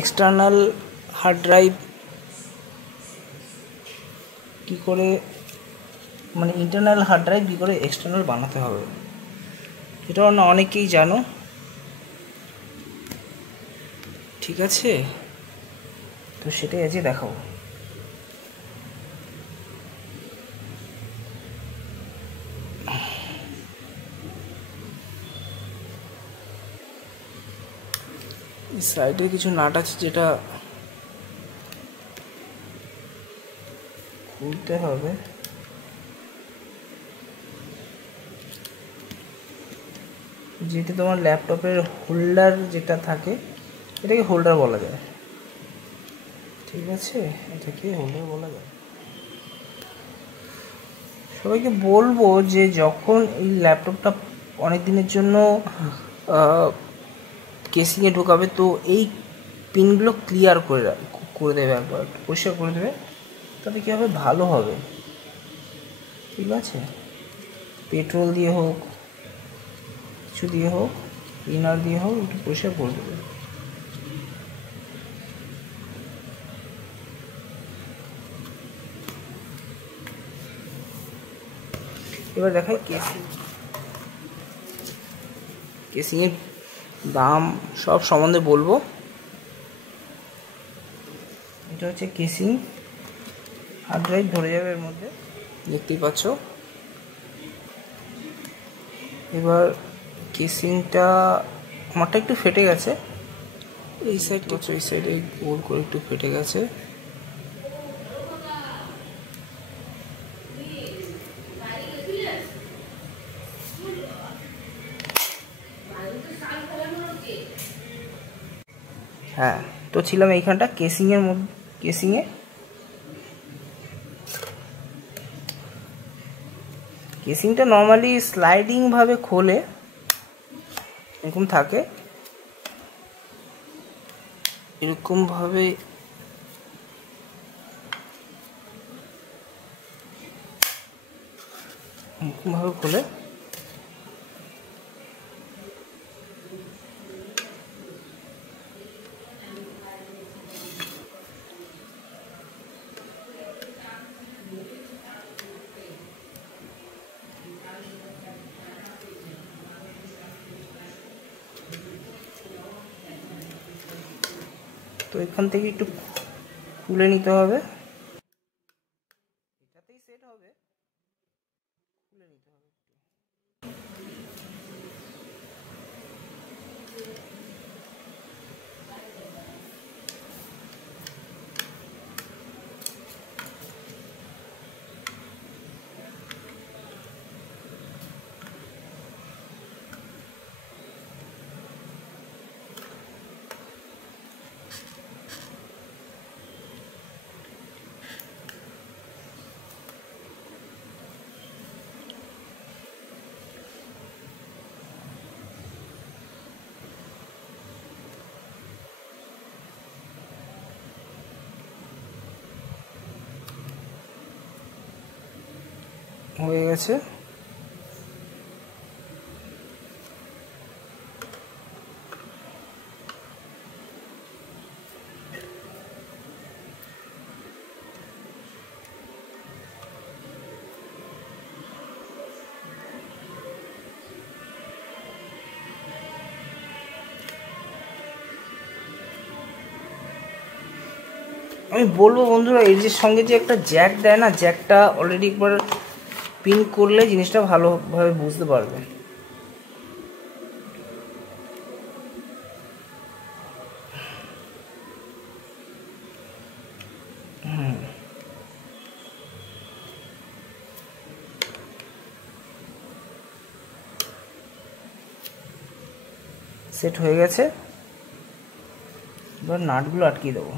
External hard drive কী করে, মানে internal hard drive কী করে এক্সটার্নাল বানাতে হবে, এটা অনেকেই জানো, ঠিক আছে? তো সেটাই আজকে দেখাবো। সাইডে কিছু নাট আছে যেটা খুলতে হবে। যেটা তোমার ল্যাপটপের হোল্ডার যেটা থাকে, এটাকে হোল্ডার বলা যায়, ঠিক আছে? এটাকে হোল্ডার বলা যায়। সবাইকে বলবো যে যখন এই ল্যাপটপটা অনেক দিনের জন্য কেসিংয়ে ঢোকাবে, তো এই পিনগুলো ক্লিয়ার করে দেবে, একবার পরিষ্কার করে দেবে, তাতে কী হবে, ভালো হবে, ঠিক আছে? পেট্রোল দিয়ে হোক, কিছু দিয়ে হোক, ক্লিনার দিয়ে হোক, একটু পরিষ্কার করে দেবে। এবার দেখাই কেসিংয়ের দাম সব সম্বন্ধে বলবো। এটা হচ্ছে কেসিং, হার্ড ড্রাইভ ধরে যাবে এর মধ্যে, দেখতেই পাচ্ছ। এবার কেসিংটা আমারটা একটু ফেটে গেছে, এই সাইড পাচ্ছ, এই সাইডে গোল করে একটু ফেটে গেছে। হ্যাঁ, তো ছিলাম এইখানটা কেসিংয়ের মধ্যে। কেসিংটা নর্মালি স্লাইডিংভাবে খোলে, এরকম থাকে, এরকমভাবে খোলে। তো এখান থেকে একটু খুলে নিতে হবে, এটাতেই সেট হবে, খুলে নিতে হবে। হয়ে গেছে। আমি বলবো বন্ধুরা, এর যে সঙ্গে যে একটা জ্যাক দেয় না, জ্যাকটা অলরেডি একবার পিন করলে জিনিসটা ভালোভাবে বুঝতে পারবে। সেট হয়ে গেছে, এবার নাটগুলো আটকিয়ে দেবো।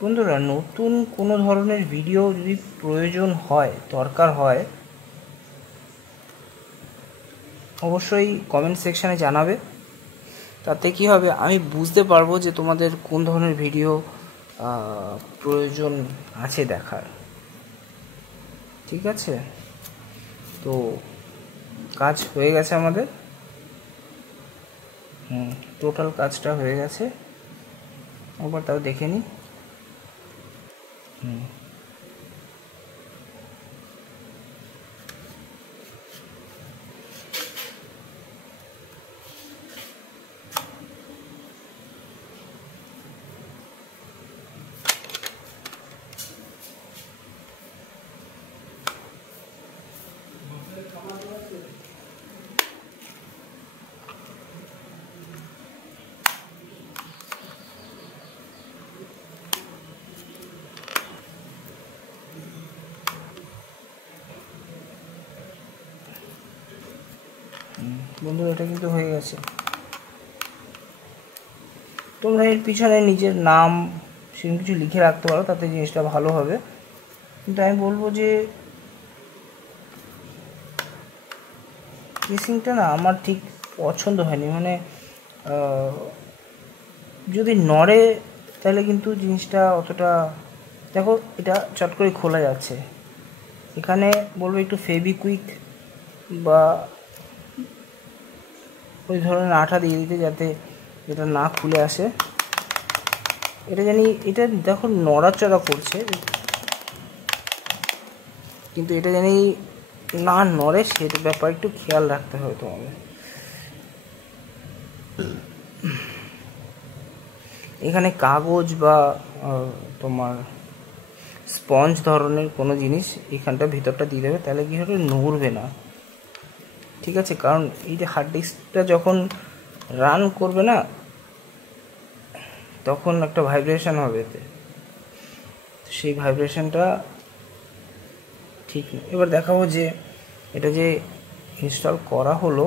বন্ধুরা, নতুন কোনো ধরনের ভিডিও যদি প্রয়োজন হয়, দরকার হয়, অবশ্যই কমেন্ট সেকশানে জানাবে। তাতে কি হবে, আমি বুঝতে পারবো যে তোমাদের কোন ধরনের ভিডিও প্রয়োজন আছে দেখার। ঠিক আছে, তো কাজ হয়ে গেছে আমাদের। টোটাল কাজটা হয়ে গেছে, একবার তাও দেখে নিই। বন্ধুরা, এটা কিন্তু হয়ে গেছে। তোমরা এর পিছনে নিজের নাম সেরকম কিছু লিখে রাখতে পারো, তাতে জিনিসটা ভালো হবে। কিন্তু আমি বলবো যে কেসিংটা না আমার ঠিক পছন্দ হয়নি। মানে যদি নড়ে তাহলে কিন্তু জিনিসটা অতটা, দেখো এটা চট করে খোলা যাচ্ছে। এখানে বলবো একটু ফেভিকুইক বা ওই ধরনের আঠা দিয়ে দিতে, যাতে এটা না খুলে আসে। এটা জানি, এটা দেখো নড়াচড়া করছে, কিন্তু এটা জানি না নড়ে, সেটা ব্যাপারে একটু খেয়াল রাখতে হবে তোমাদের। এখানে কাগজ বা তোমার স্পঞ্জ ধরনের কোনো জিনিস এখানটা ভিতরটা দিয়ে দেবে, তাহলে কী হবে, নড়বে না। ঠিক আছে, কারণ এই যে হার্ড ডিস্কটা যখন রান করবে না, তখন একটা ভাইব্রেশন হবে এতে, সেই ভাইব্রেশনটা ঠিক না। এবার দেখাবো যে এটা যে ইনস্টল করা হলো,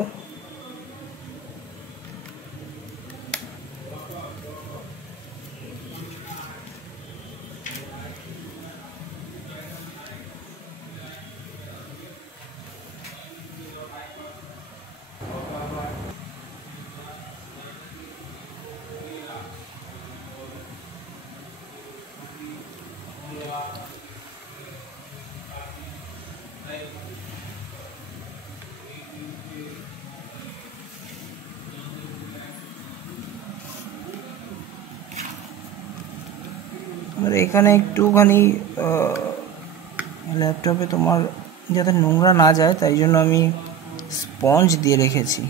আমাদের এখানে একটুখানি ল্যাপটপে তোমার যাতে নোংরা না যায়, তাই জন্য আমি স্পঞ্জ দিয়ে রেখেছি।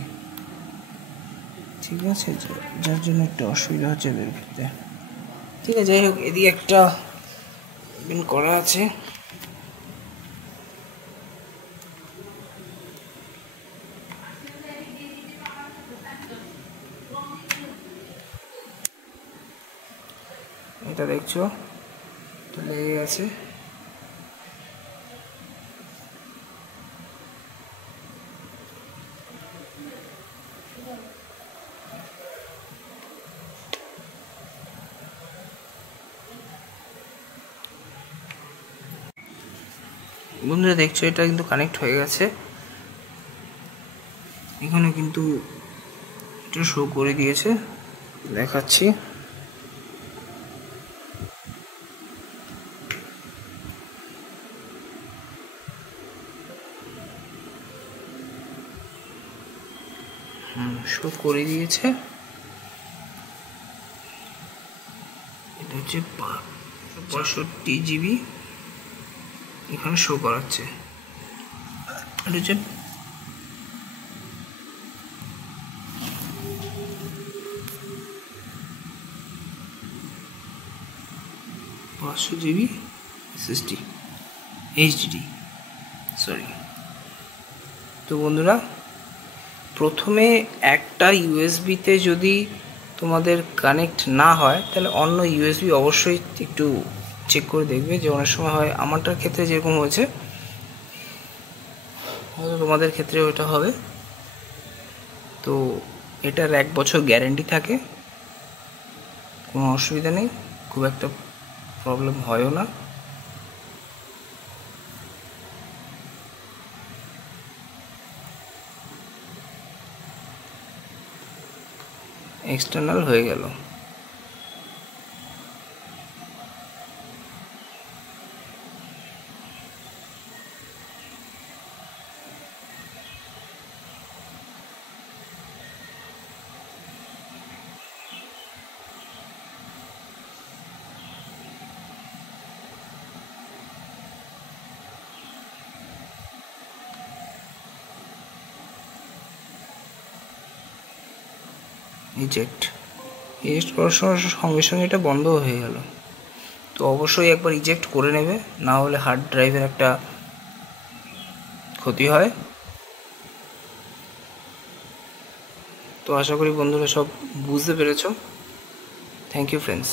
ঠিক আছে, যার জন্য একটু অসুবিধা হচ্ছে বের করতে। ঠিক আছে, যাই হোক, এদিকে একটা বিন করা আছে। এটা দেখছো লেগে গেছে। বন্ধুরা দেখছো, এটা কিন্তু কানেক্ট হয়ে গেছে। এখানে কিন্তু এটা শো করে দিয়েছে, দেখাচ্ছি। শো করে দিয়েছে। এটা হচ্ছে 65 জিবি, এখানে শো করাচ্ছে। এটা হচ্ছে 500 জিবি SSD HDD, সরি। তো বন্ধুরা, প্রথমে একটা ইউএসবিতে যদি তোমাদের কানেক্ট না হয়, তাহলে অন্য ইউএসবি অবশ্যই একটু চেক করে দেখবে। যে অনেক সময় হয়, আমারটার ক্ষেত্রে যেরকম হয়েছে, হয়তো তোমাদের ক্ষেত্রে ওটা হবে। তো এটার 1 বছর গ্যারেন্টি থাকে, কোনো অসুবিধা নেই, খুব একটা প্রবলেম হয়ও না। এক্সটার্নাল হয়ে গেল। ইজেক্ট করার সঙ্গে সঙ্গে এটা বন্ধ হয়ে গেল। তো অবশ্যই একবার ইজেক্ট করে নেবে, না হলে হার্ড ড্রাইভের একটা ক্ষতি হয়। তো আশা করি বন্ধুরা সব বুঝতে পেরেছো। থ্যাংক ইউ ফ্রেন্ডস,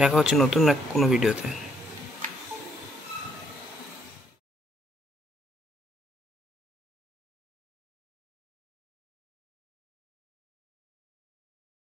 দেখা হচ্ছে নতুন কোনো ভিডিওতে।